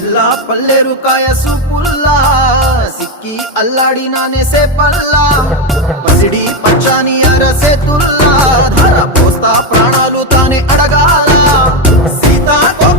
జిల్లా పల్లెరు కాయ సూపుల్లా సిక్కి అల్లాడినానే సేపల్లా పసిడి పచ్చాని అరసేతుల్లా ధర పోస్తా ప్రాణాలు తానే అడగాల సీతాకో